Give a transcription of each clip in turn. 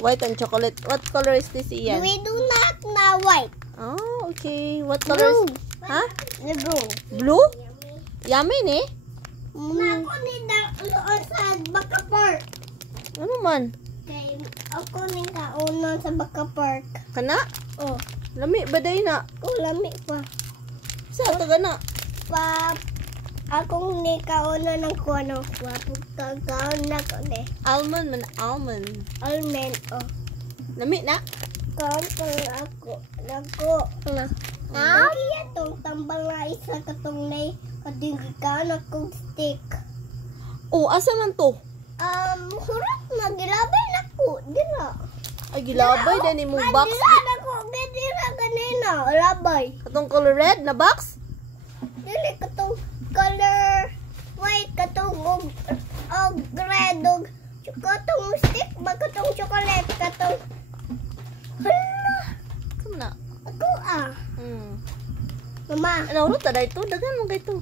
White and chocolate. What color is this, Ian? We do not know white. Oh, okay. What color is... Blue. Huh? The blue. Blue? Yummy, ni? Ako ni doon sa Baka Park. Ano man? Kay ako ni kaunon sa Baka Park. Kana? Oh, Lami, baday na. lami pa. Sa ito gana? Akong ni kaunon ng kuano. Pagkakaon na ko ni. Almond man, almond. Almond. Oh. Lami na? Kaon pa ako. Nako. Kaya itong tambal na isa katong na katinggikan akong stick. Oh, asa man to? Hurat na gilabay na ko. Dila. Ay, gilabay. Dahil mo box. Dila na ko. Dila kanina. Labay. Katong color red na box? Dili katong color white katong og red og katong stick ba katong chocolate katong hala Come na. ako mama Ano, ruta na ito? Dagan mo kayo ito.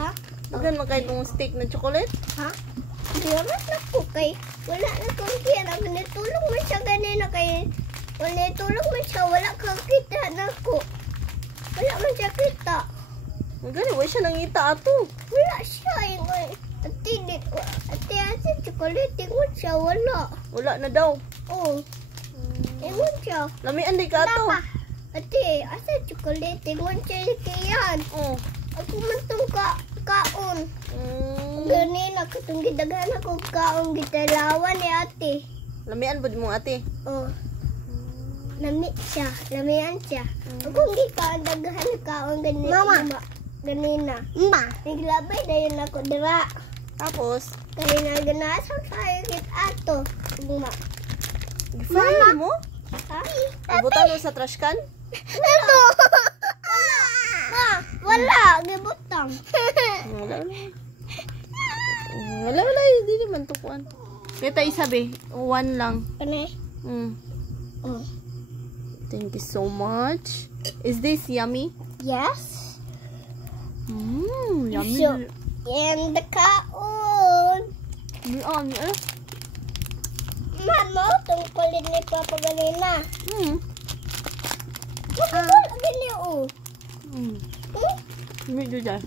ha Dagan mo kayo itong stick na chocolate? ha diyamat na ko kay wala na kong kira manitulong man siya ganina kay manitulong man siya wala kang kita na ko wala man siya kita. Ang gani, wala siya nangita ato. Wala siya yung ate chocolate ingon siya wala. Wala na daw. Oh. Ingon siya. Lamian di ka ato. Ate, asa chocolate ingon siya kayan. Oh. Ako man tong kaon. Mm. Ganina katong gidaghan ako kaon gitalawan ni ate. Lamian po mo ate. Oh. Lami siya, lamian siya. Ako hindi ka daghan kaon ganina. Mama. Ganina. Ma. Naglabay dayon ako dira. Tapos, Kaya naganasang tayo kit ato. Ma. i-fire mo? Ha? Abutan mo sa trash can? Ano? Ma, wala. Gibutang. Wala. Wala. Hindi naman tukuan. Kaya tayo sabi, 1 lang. Ano? Oh. Thank you so much. Is this yummy? Yes. Yummy. So, and the kaon. Yummy. Mama, itong kulit ni Papa ganina. Mm. Makapal, gani o. Mm. Medyo dyan.